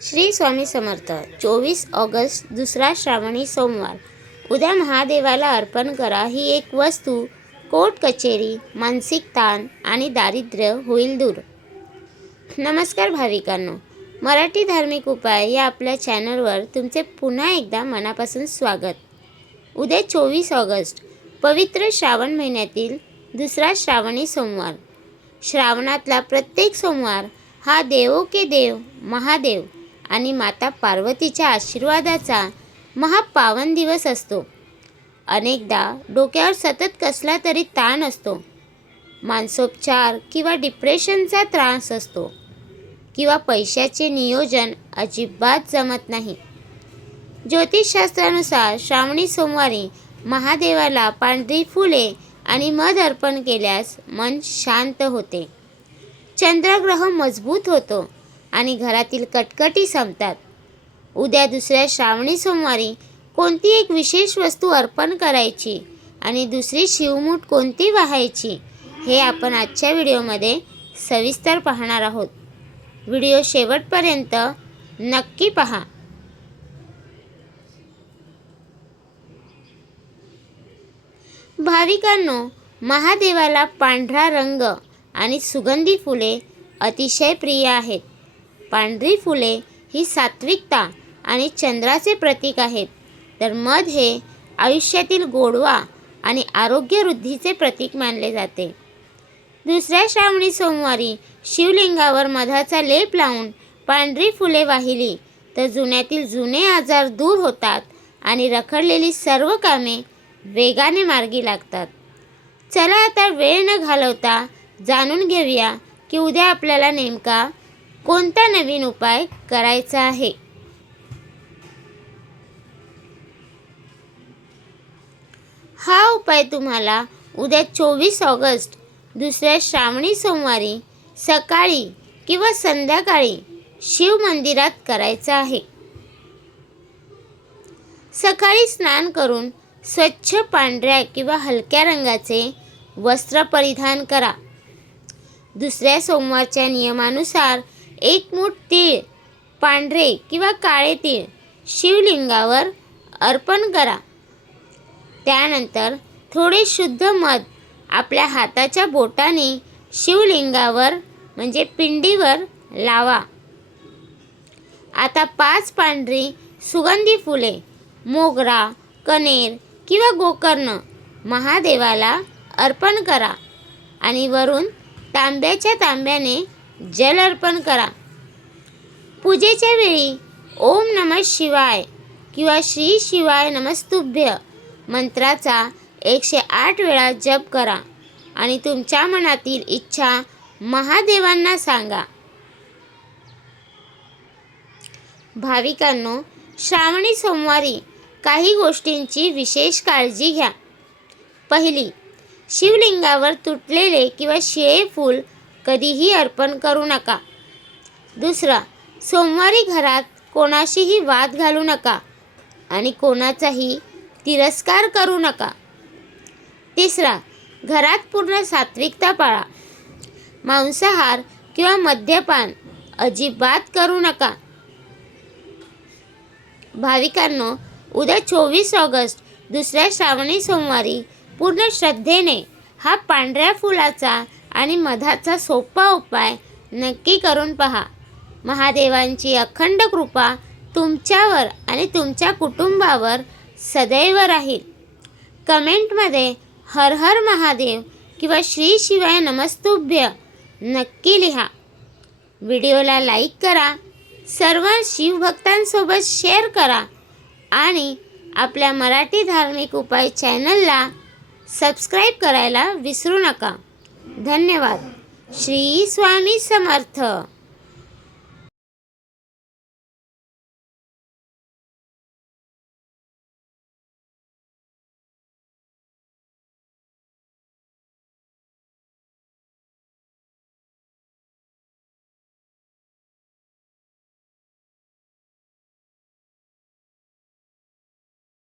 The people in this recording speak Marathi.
श्री स्वामी समर्थ. 24 ऑगस्ट दुसरा श्रावणी सोमवार. उद्या महादेवाला अर्पण करा ही एक वस्तू. कोर्ट कचेरी, मानसिक ताण आणि दारिद्र्य होईल दूर. नमस्कार भाविकांनो, मराठी धार्मिक उपाय या आपल्या चॅनलवर तुमचे पुन्हा एकदा मनापासून स्वागत. उद्या 24 ऑगस्ट पवित्र श्रावण महिन्यातील दुसरा श्रावणी सोमवार. श्रावणातला प्रत्येक सोमवार हा देवो के देव महादेव आणि माता पार्वतीच्या आशीर्वादाचा महापावन दिवस असतो. अनेकदा डोक्यावर सतत कसला तरी ताण असतो, मानसोपचार किंवा डिप्रेशनचा त्रास असतो, किंवा पैशाचे नियोजन अजिबात जमत नाही. ज्योतिषशास्त्रानुसार श्रावणी सोमवारी महादेवाला पांढरी फुले आणि मध अर्पण केल्यास मन शांत होते, चंद्रग्रह मजबूत होतो आणि घरातील कटकटी संपतात. उद्या दुसऱ्या श्रावणी सोमवारी कोणती एक विशेष वस्तू अर्पण करायची आणि दुसरी शिवमूठ कोणती वाहायची हे आपण आजच्या व्हिडिओमध्ये सविस्तर पाहणार आहोत. व्हिडिओ शेवटपर्यंत नक्की पहा. भाविकांनो, महादेवाला पांढरा रंग आणि सुगंधी फुले अतिशय प्रिय आहेत. पांढरी फुले ही सात्विकता आणि चंद्राचे प्रतीक आहेत, तर मध हे आयुष्यातील गोडवा आणि आरोग्यवृद्धीचे प्रतीक मानले जाते. दुसऱ्या श्रावणी सोमवारी शिवलिंगावर मधाचा लेप लावून पांढरी फुले वाहिली तर जुन्यातील जुने आजार दूर होतात आणि रखडलेली सर्व कामे वेगाने मार्गी लागतात. चला आता वेळ न घालवता जाणून घेऊया की उद्या आपल्याला नेमका कोणता नवीन उपाय करायचा आहे. हा उपाय तुम्हाला उद्या 24 ऑगस्ट दुसऱ्या श्रावणी सोमवारी सकाळी किंवा संध्याकाळी शिव मंदिरात करायचा आहे. सकाळी स्नान करून स्वच्छ पांढऱ्या किंवा हलक्या रंगाचे वस्त्र परिधान करा. दुसऱ्या सोमवारच्या नियमानुसार एक मूठ तीळ, पांढरे किंवा काळे तीळ शिवलिंगावर अर्पण करा. त्यानंतर थोडे शुद्ध मध आपल्या हाताच्या बोटाने शिवलिंगावर म्हणजे पिंडीवर लावा. आता 5 पांढरी सुगंधी फुले, मोगरा, कनेर किंवा गोकर्ण महादेवाला अर्पण करा आणि वरून तांब्याच्या तांब्याने जल अर्पण करा. पूजेच्या वेळी ओम नमः शिवाय किंवा श्री शिवाय नमस्तुभ्य मंत्राचा 108 वेळा जप करा आणि तुमच्या मनातील इच्छा महादेवांना सांगा. भाविकांनो, श्रावणी सोमवारी काही गोष्टींची विशेष काळजी घ्या. पहिली, शिवलिंगावर तुटलेले किंवा शिळे फूल कधीही अर्पण करू नका. दुसरा, सोमवारी घरात कोणाशीही वाद घालू नका आणि कोणाचाही तिरस्कार करू नका. तिसरा, घरात पूर्ण सात्विकता पाळा. मांसाहार किंवा मद्यपान अजिबात करू नका. भाविकांनो, उद्या 24 ऑगस्ट दुसऱ्या श्रावणी सोमवारी पूर्ण श्रद्धेने हा पांढऱ्या फुलाचा आणि मधाचा सोपा उपाय नक्की करून पहा. महादेवांची अखंड कृपा तुमच्यावर आणि तुमच्या कुटुंबावर सदैव राहील. कमेंटमध्ये हर हर महादेव किंवा श्री शिवाय नमस्तुभ्य नक्की लिहा. व्हिडिओला लाईक करा, सर्व शिवभक्तांसोबत शेअर करा आणि आपल्या मराठी धार्मिक उपाय चॅनलला सबस्क्राईब करायला विसरू नका. धन्यवाद. श्री स्वामी समर्थ.